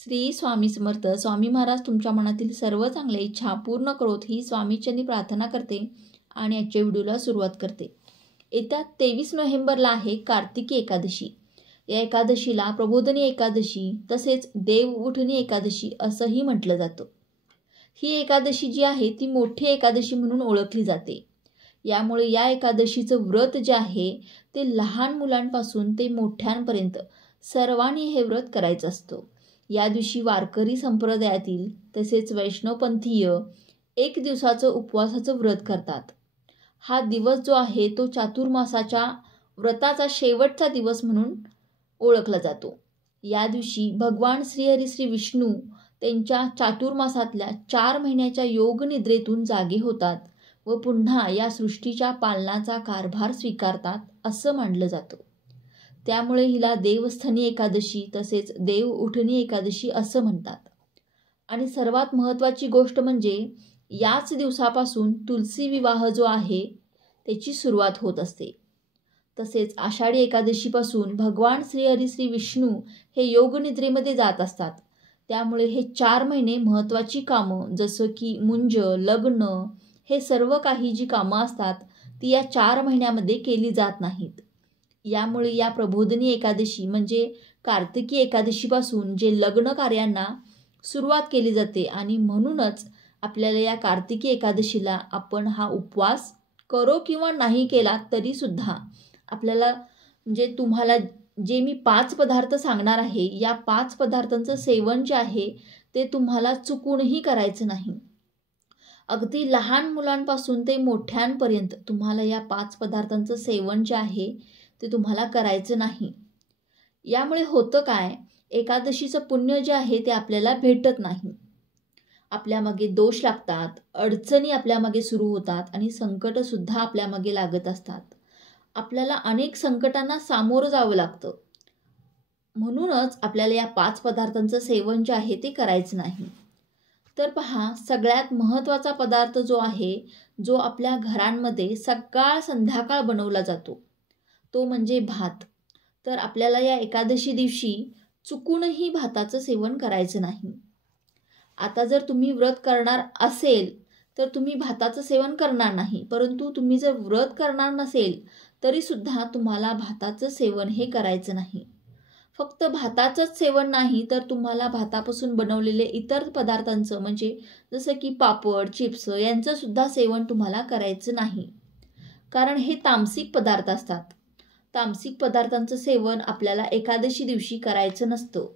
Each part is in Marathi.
श्री स्वामी समर्थ. स्वामी महाराज तुमच्या मनातील सर्व चांगल्या इच्छा पूर्ण करोत ही स्वामीचरणी प्रार्थना करते आणि आजच्या व्हिडिओला सुरुवात करते. येत्या 23 नोव्हेंबरला आहे कार्तिकी एकादशी. या एकादशीला प्रबोधिनी एकादशी तसेच देव उठणी एकादशी असंही म्हटलं जातं. ही एकादशी जी आहे ती मोठी एकादशी म्हणून ओळखली जाते. यामुळे या एकादशीचं व्रत जे आहे ते लहान मुलांपासून ते मोठ्यांपर्यंत सर्वांनी हे व्रत करायचं असतं. या दिवशी वारकरी संप्रदायातील तसेच वैष्णवपंथीय 1 दिवसाचं उपवासाचं व्रत करतात. हा दिवस जो आहे तो चातुर्मासाच्या व्रताचा शेवटचा दिवस म्हणून ओळखला जातो. या दिवशी भगवान श्रीहरी श्री विष्णू त्यांच्या चातुर्मासातल्या 4 महिन्याच्या योग निद्रेतून जागे होतात व पुन्हा या सृष्टीच्या पालनाचा कारभार स्वीकारतात असं मानलं जातं. त्यामुळे हिला देवस्थानी एकादशी तसेच देव उठणी एकादशी असं म्हणतात. आणि सर्वात महत्त्वाची गोष्ट म्हणजे याच दिवसापासून तुलसी विवाह जो आहे त्याची सुरुवात होत असते. तसेच आषाढी एकादशीपासून भगवान श्रीहरी श्री विष्णू हे योगनिद्रेमध्ये जात असतात. त्यामुळे हे 4 महिने महत्त्वाची कामं जसं की मुंज, लग्न हे सर्व काही जी कामं असतात ती या 4 महिन्यामध्ये केली जात नाहीत. यामुळे या प्रबोधिनी एकादशी म्हणजे कार्तिकी एकादशीपासून जे लग्न कार्यांना सुरुवात केली जाते आणि म्हणूनच आपल्याला या कार्तिकी एकादशीला आपण हा उपवास करो किंवा नाही केला तरी सुद्धा आपल्याला म्हणजे तुम्हाला जे मी 5 पदार्थ सांगणार आहे या 5 पदार्थांचं सेवन जे आहे ते तुम्हाला चुकूनही करायचं नाही. अगदी लहान मुलांपासून ते मोठ्यांपर्यंत तुम्हाला या 5 पदार्थांचं सेवन जे आहे ते तुम्हाला करायचं नाही. यामुळे होतं काय, एकादशीचं पुण्य जे आहे ते आपल्याला भेटत नाही. आपल्यामागे दोष लागतात, अडचणी आपल्यामागे सुरू होतात आणि संकटसुद्धा आपल्यामागे लागत असतात. आपल्याला अनेक संकटांना सामोरं जावं लागतं. म्हणूनच आपल्याला या 5 पदार्थांचं सेवन जे आहे ते करायचं नाही. तर पहा, सगळ्यात महत्त्वाचा पदार्थ जो आहे जो आपल्या घरांमध्ये सकाळ संध्याकाळ बनवला जातो तो म्हणजे भात. तर आपल्याला या एकादशी दिवशी चुकूनही भाताचं सेवन करायचं नाही. आता जर तुम्ही व्रत करणार असेल तर तुम्ही भाताचं सेवन करणार नाही, परंतु तुम्ही जर व्रत करणार नसेल तरीसुद्धा तुम्हाला भाताचं सेवन हे करायचं नाही. फक्त भाताचंच सेवन नाही तर तुम्हाला भातापासून बनवलेले इतर पदार्थांचं म्हणजे जसं की पापड, चिप्स यांचं सुद्धा सेवन तुम्हाला करायचं नाही. कारण हे तामसिक पदार्थ असतात. तामसिक पदार्थांचं सेवन आपल्याला एकादशी दिवशी करायचं नसतं.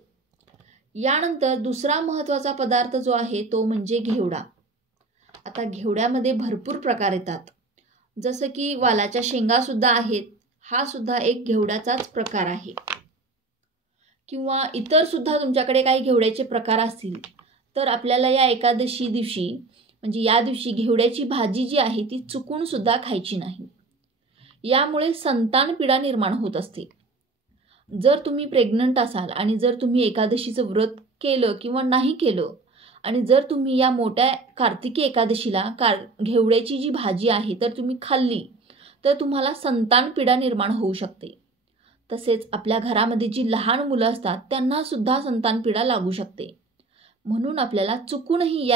यानंतर दुसरा महत्त्वाचा पदार्थ जो आहे तो म्हणजे घेवडा. आता घेवड्यामध्ये भरपूर प्रकार येतात. जसं की वालाच्या शेंगासुद्धा आहेत, हा सुद्धा एक घेवड्याचाच प्रकार आहे. किंवा इतर सुद्धा तुमच्याकडे काही घेवड्याचे प्रकार असतील तर आपल्याला या एकादशी दिवशी म्हणजे या दिवशी घेवड्याची भाजी जी आहे ती चुकून सुद्धा खायची नाही. यामुळे संतान पीडा निर्माण होत असते. जर तुम्ही प्रेग्नंट असाल आणि जर तुम्ही एकादशीचं व्रत केलं किंवा नाही केलं आणि जर तुम्ही या मोठ्या कार्तिकी एकादशीला घेवड्याची जी भाजी आहे तर तुम्ही खाल्ली तर तुम्हाला संतान पीडा निर्माण होऊ शकते. तसेच आपल्या घरामध्ये जी लहान मुलं असतात त्यांना सुद्धा संतान पीडा लागू शकते. म्हणून आपल्याला चुकूनही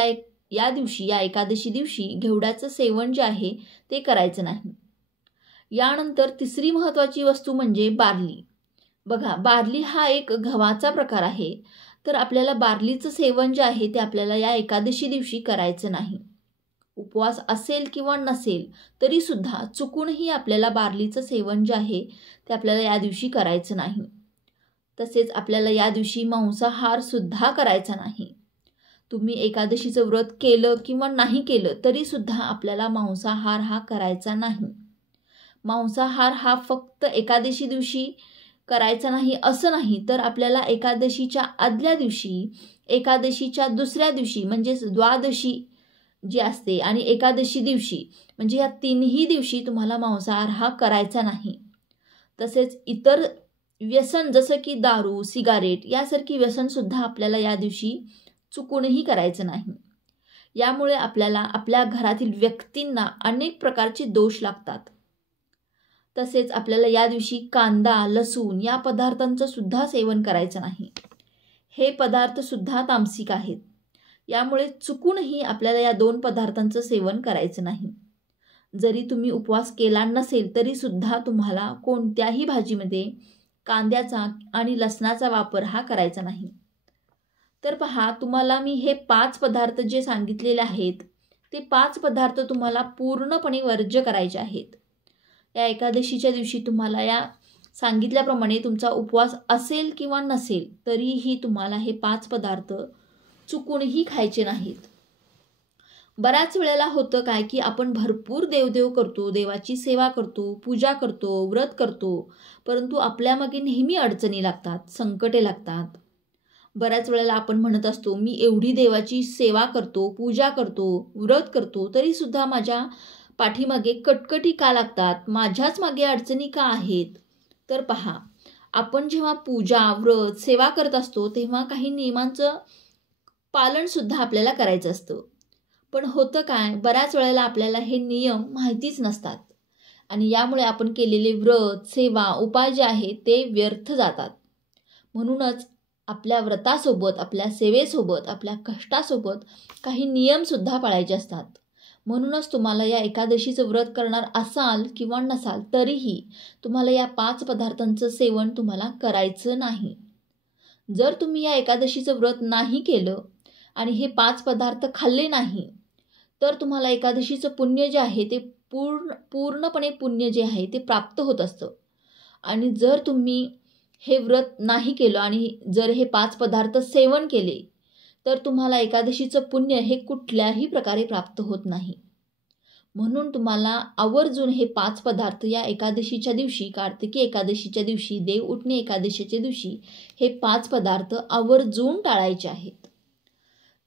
या दिवशी या एकादशी दिवशी घेवड्याचं सेवन जे आहे ते करायचं नाही. यानंतर तिसरी महत्त्वाची वस्तू म्हणजे बार्ली. बघा, बार्ली हा एक गव्हाचा प्रकार आहे. तर आपल्याला बार्लीचं सेवन जे आहे ते आपल्याला या एकादशी दिवशी करायचं नाही. उपवास असेल किंवा नसेल तरीसुद्धा चुकूनही आपल्याला बार्लीचं सेवन जे आहे ते आपल्याला या दिवशी करायचं नाही. तसेच आपल्याला या दिवशी मांसाहारसुद्धा करायचा नाही. तुम्ही एकादशीचं व्रत केलं किंवा नाही केलं तरीसुद्धा आपल्याला मांसाहार हा करायचा नाही. मांसाहार हा फक्त एकादशी दिवशी करायचा नाही असं नाही, तर आपल्याला एकादशीच्या आदल्या दिवशी, एकादशीच्या दुसऱ्या दिवशी म्हणजेच द्वादशी जी असते आणि एकादशी दिवशी म्हणजे या 3ही दिवशी तुम्हाला मांसाहार हा करायचा नाही. तसेच इतर व्यसन जसं की दारू, सिगारेट यासारखी व्यसनसुद्धा आपल्याला या दिवशी चुकूनही करायचं नाही. यामुळे आपल्याला आपल्या घरातील व्यक्तींना अनेक प्रकारचे दोष लागतात. तसेच आपल्याला या दिवशी कांदा, लसूण या पदार्थांचं सुद्धा सेवन करायचं नाही. हे पदार्थसुद्धा तामसिक आहेत. यामुळे चुकूनही आपल्याला या 2 पदार्थांचं सेवन करायचं नाही. जरी तुम्ही उपवास केला नसेल तरीसुद्धा तुम्हाला कोणत्याही भाजीमध्ये कांद्याचा आणि लसणाचा वापर हा करायचा नाही. तर पहा, तुम्हाला मी हे 5 पदार्थ जे सांगितलेले आहेत ते 5 पदार्थ तुम्हाला पूर्णपणे वर्ज्य करायचे आहेत. या एकादशीच्या दिवशी तुम्हाला या सांगितल्याप्रमाणे तुमचा उपवास असेल किंवा नसेल तरीही तुम्हाला हे 5 पदार्थ चुकूनही खायचे नाहीत. बऱ्याच वेळेला होतं काय की आपण भरपूर देवदेव करतो, देवाची सेवा करतो, पूजा करतो, व्रत करतो, परंतु आपल्यामागे नेहमी अडचणी लागतात, संकटे लागतात. बऱ्याच वेळेला आपण म्हणत असतो, मी एवढी देवाची सेवा करतो, पूजा करतो, व्रत करतो, तरीसुद्धा माझ्या पाठीमागे कटकटी का लागतात, माझ्याच मागे अडचणी का आहेत. तर पहा, आपण जेव्हा पूजा, व्रत, सेवा करत असतो तेव्हा काही नियमांचं पालनसुद्धा आपल्याला करायचं असतं. पण होतं काय, बऱ्याच वेळेला आपल्याला हे नियम माहितीच नसतात आणि यामुळे आपण केलेले व्रत, सेवा, उपाय जे आहेत ते व्यर्थ जातात. म्हणूनच आपल्या व्रतासोबत, आपल्या सेवेसोबत, आपल्या कष्टासोबत काही नियमसुद्धा पाळायचे असतात. म्हणूनच तुम्हाला या एकादशीचं व्रत करणार असाल किंवा नसाल तरीही तुम्हाला या 5 पदार्थांचं सेवन तुम्हाला करायचं नाही. जर तुम्ही या एकादशीचं व्रत नाही केलं आणि हे 5 पदार्थ खाल्ले नाही तर तुम्हाला एकादशीचं पुण्य जे आहे ते पूर्णपणे पुण्य जे आहे ते प्राप्त होत असतं. आणि जर तुम्ही हे व्रत नाही केलं आणि जर हे 5 पदार्थ सेवन केले तर तुम्हाला एकादशीचं पुण्य हे कुठल्याही प्रकारे प्राप्त होत नाही. म्हणून तुम्हाला आवर्जून हे 5 पदार्थ या एकादशीच्या दिवशी, कार्तिकी एकादशीच्या दिवशी, देव उठणे एकादशीच्या दिवशी हे 5 पदार्थ आवर्जून टाळायचे आहेत.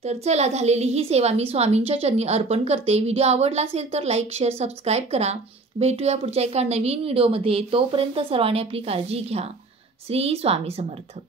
तर चला, झालेली ही सेवा मी स्वामींच्या चरणी अर्पण करते. व्हिडिओ आवडला असेल तर लाईक, शेअर, सबस्क्राईब करा. भेटूया पुढच्या एका नवीन व्हिडिओमध्ये. तोपर्यंत सर्वांनी आपली काळजी घ्या. श्री स्वामी समर्थ.